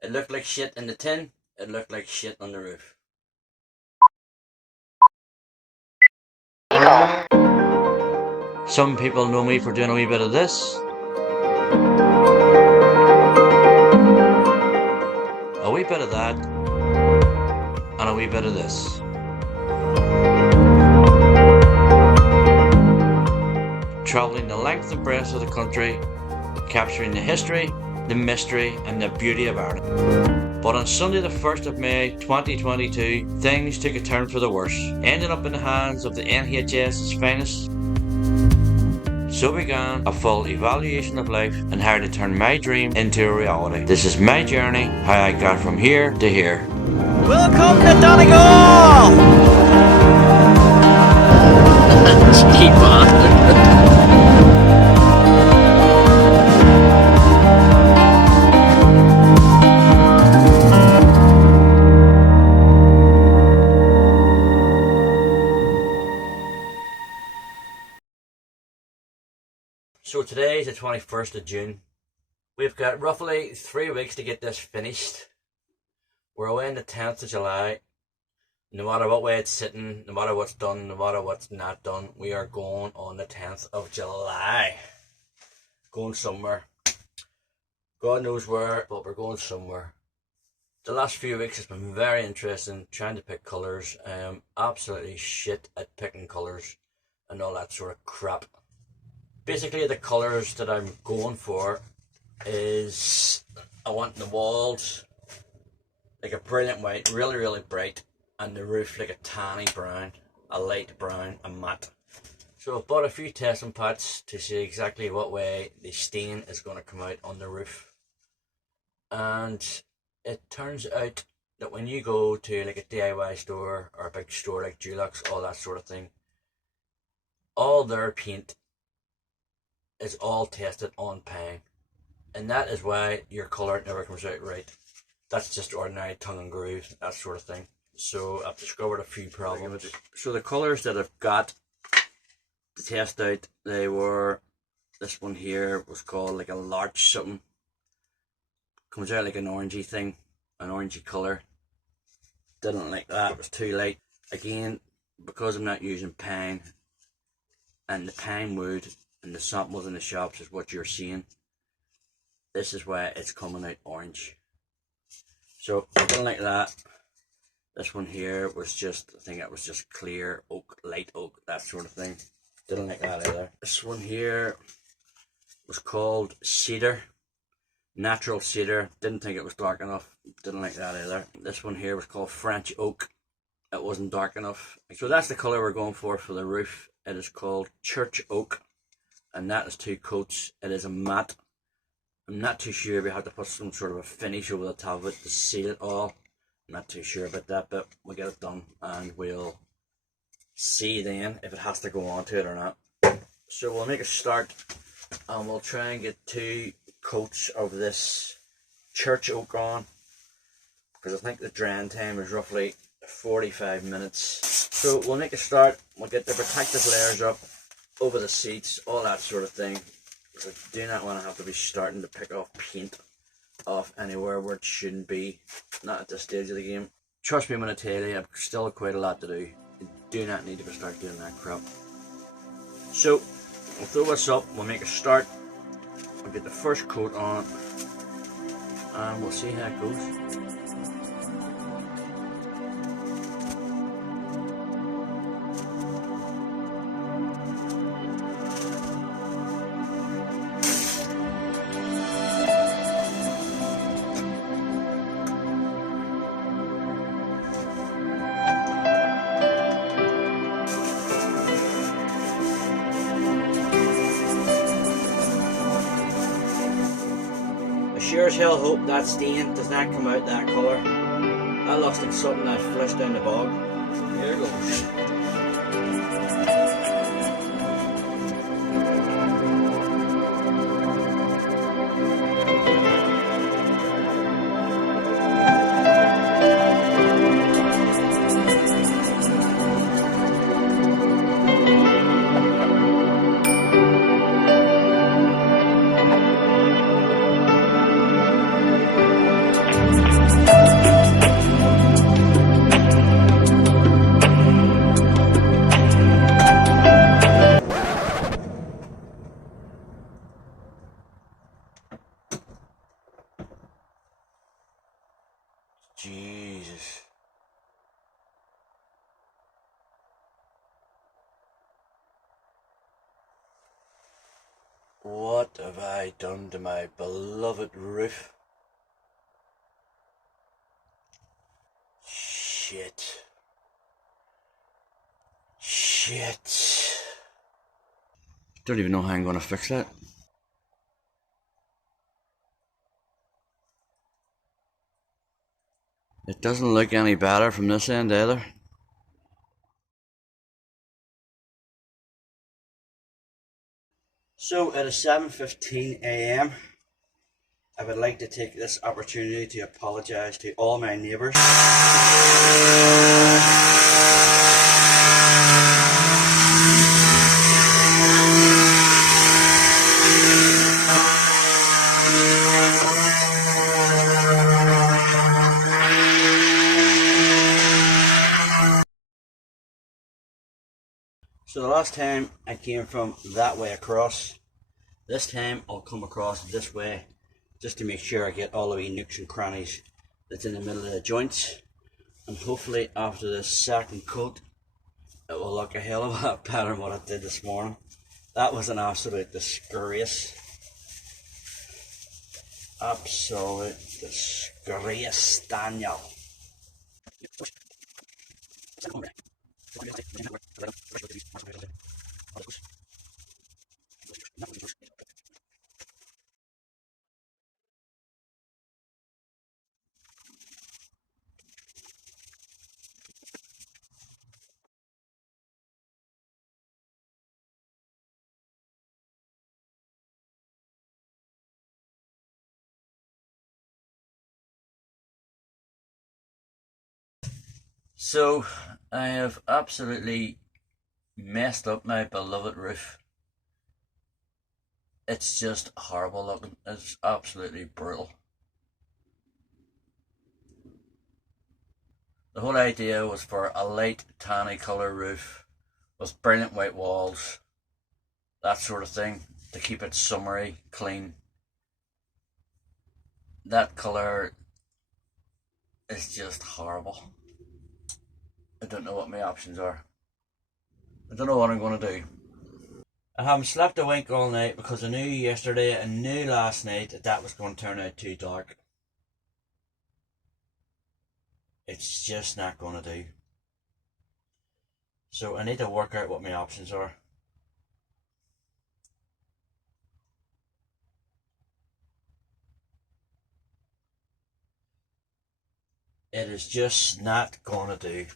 It looked like shit in the tin, it looked like shit on the roof. Some people know me for doing a wee bit of this, a wee bit of that, and a wee bit of this. Travelling the length and breadth of the country, capturing the history, the mystery, and the beauty of Ireland. But on Sunday the 1st of May 2022, things took a turn for the worse, ending up in the hands of the NHS's finest. So began a full evaluation of life and how to turn my dream into a reality. This is my journey, how I got from here to here. Welcome to Donegal! Steve, So today is the 21st of June. We've got roughly 3 weeks to get this finished. We're away on the 10th of July. No matter what way it's sitting, no matter what's done, no matter what's not done, we are going on the 10th of July. Going somewhere. God knows where, but we're going somewhere. The last few weeks has been very interesting, trying to pick colours. Absolutely shit at picking colours and all that sort of crap. Basically the colours that I'm going for is, I want the walls like a brilliant white, really bright, and the roof like a tanny brown, a light brown, a matte. So I've bought a few testing pots to see exactly what way the stain is going to come out on the roof. And it turns out that when you go to like a DIY store or a big store like Dulux, all that sort of thing, all their paint is all tested on pine, and that is why your colour never comes out right. That's just ordinary tongue and groove, that sort of thing. So I've discovered a few problems. So the colours that I've got to test out, they were, this one here was called like a larch something. Comes out like an orangey thing, an orangey colour. Didn't like that, it was too light. Again, because I'm not using pine, and the pine wood and the samples in the shops is what you're seeing, this is why it's coming out orange. So I didn't like that. This one here was just, I think it was just clear oak, light oak, that sort of thing. Didn't like that either. This one here was called cedar, natural cedar. Didn't think it was dark enough. Didn't like that either. This one here was called French oak. It wasn't dark enough. So that's the colour we're going for the roof. It is called church oak, and that is 2 coats. It is a matte. I'm not too sure if we have to put some sort of a finish over the top of it to seal it all. I'm not too sure about that, but we'll get it done and we'll see then if it has to go on to it or not. So we'll make a start and we'll try and get 2 coats of this church oak on, because I think the drying time is roughly 45 minutes. So we'll make a start, we'll get the protective layers up over the seats, all that sort of thing. I do not want to have to be starting to pick off paint off anywhere where it shouldn't be, not at this stage of the game. Trust me when I tell you, I've still quite a lot to do. You do not need to start doing that crap. So we'll throw this up, we'll make a start, we'll get the first coat on, and we'll see how it goes. Sure as hell hope that stain does not come out that colour. That looks like something I flushed down the bog. Here it goes. Jesus. What have I done to my beloved roof? Shit. Shit. Don't even know how I'm going to fix that. It doesn't look any better from this end either. So it is 7:15 AM. I would like to take this opportunity to apologise to all my neighbours. So the last time I came from that way across, this time I'll come across this way just to make sure I get all the wee nooks and crannies that's in the middle of the joints, and hopefully after this second coat it will look a hell of a lot better than what it did this morning. That was an absolute disgrace. Absolute disgrace, Daniel. So I have absolutely messed up my beloved roof. It's just horrible looking. It's absolutely brutal. The whole idea was for a light tanny colour roof with brilliant white walls, that sort of thing, to keep it summery, clean. That colour is just horrible. I don't know what my options are. I don't know what I'm going to do. I haven't slept a wink all night because I knew yesterday and knew last night that that was going to turn out too dark. It's just not going to do. So I need to work out what my options are. It is just not going to do.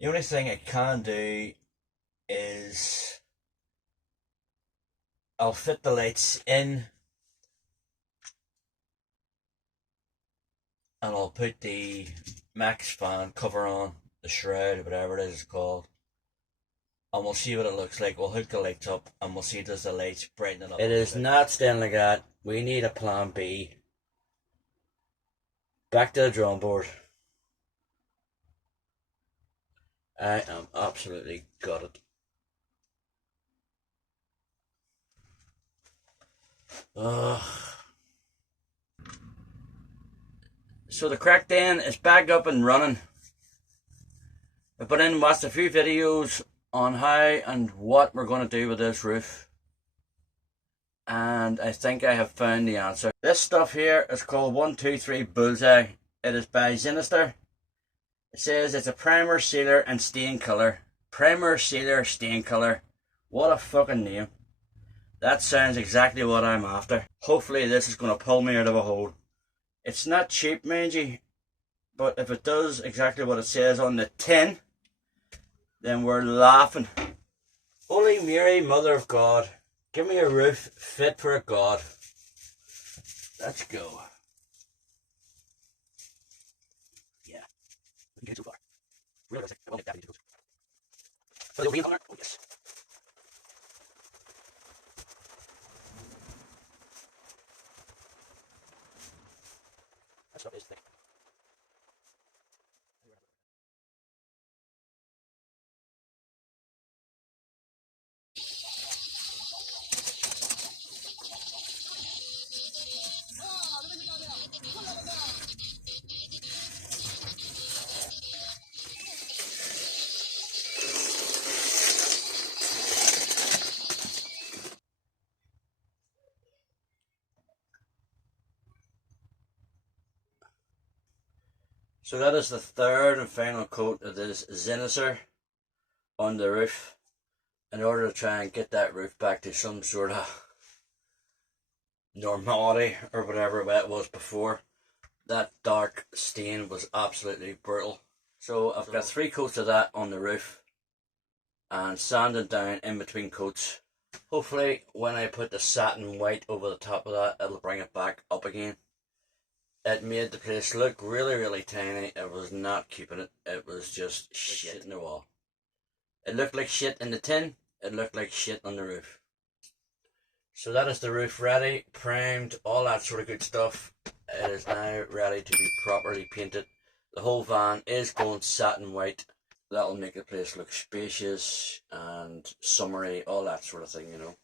The only thing I can do is I'll fit the lights in and I'll put the max fan cover on, the shroud, whatever it is called, and we'll see what it looks like. We'll hook the lights up and we'll see does the lights brighten it up. It is not staying like that. We need a plan B. Back to the drawing board. I am absolutely gutted. Ugh. So the crack den is back up and running. I put in and watched a few videos on how and what we're going to do with this roof, and I think I have found the answer. This stuff here is called 123 Bullseye. It is by Sinister. It says it's a primer, sealer and stain colour. Primer, sealer, stain colour. What a fucking name. That sounds exactly what I'm after. Hopefully this is going to pull me out of a hole. It's not cheap, mind you, but if it does exactly what it says on the tin, then we're laughing. Holy Mary, Mother of God, give me a roof fit for a god. Let's go. Yeah, we can get so far. Realistic. I won't get that easy. For the green color? Oh yes. That stuff is thick. So that is the third and final coat of this Zinniser on the roof, in order to try and get that roof back to some sort of normality or whatever it was before. That dark stain was absolutely brutal. So I've got 3 coats of that on the roof and sanding down in between coats. Hopefully when I put the satin white over the top of that, it'll bring it back up again. It made the place look really tiny. It was not keeping it. It was just shit in the wall. It looked like shit in the tin. It looked like shit on the roof. So that is the roof ready, primed, all that sort of good stuff. It is now ready to be properly painted. The whole van is going satin white. That'll make the place look spacious and summery, all that sort of thing, you know.